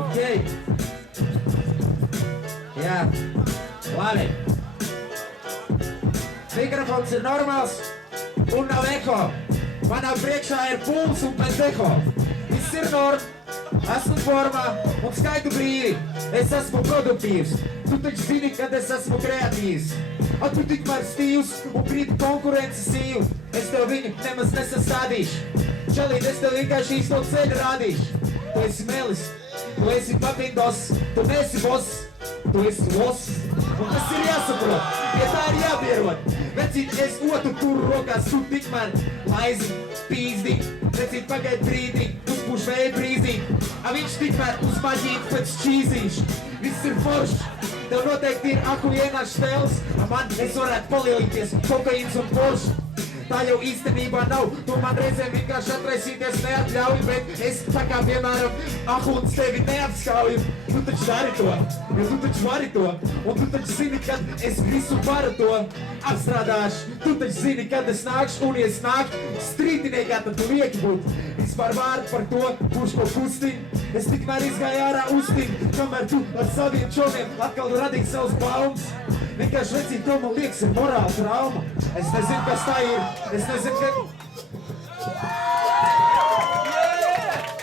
Ok. Jā, labi. Mikrofons ir normāls un nav eko. Manā priekšā ir pulss un pēc eko. Viss ir norm, esmu formā un skaitu brīvi. Es esmu produktīvs, tu taču zini, kad es esmu kreatīvs. Tu tikmēr stīvs un gribi konkurences sīvu. Es tev viņu nemaz nesastādīšu. Čalīt, es tev vienkārši īsto ceļu rādīšu. Tu esi melis, tu esi papindos, tu neesi boss, tu esi loss. Un tas ir jāsaprot, pie tā ir jāpierod. Vecīt, es otru turu rokās, tu tikmēr laizi pīzdi. Vecīt, pagaid brīdī, uzpūš vēja brīzī. Viņš tikmēr uzmaģīt pēc čīzīšu. Viss ir foršs. Tev noteikti ir akuienās spēles, man es varētu palielīties, kokaīns un porš. Tā jau īstenībā nav, tu man reizēm vienkārši atraisīties neatļauj, bet es tā kā piemēram ahuns tevi neapskauju. Tu taču dari to, jo tu taču vari to, un tu taču zini, kad es visu varu to apstrādāšu. Tu taču zini, kad es nākšu, un ja es nāku strītiniekā, tad tu lieki būt. Vispār vārdu par to, kurš ko kustin. Es tikmēr izgāju ārā uztin, kamēr tu ar saviem čomiem atkal radīji savus baumas. Vienkārši vecīt, to man liekas ir morāla trauma. Es nezinu, kas tā ir, es nezinu, ka...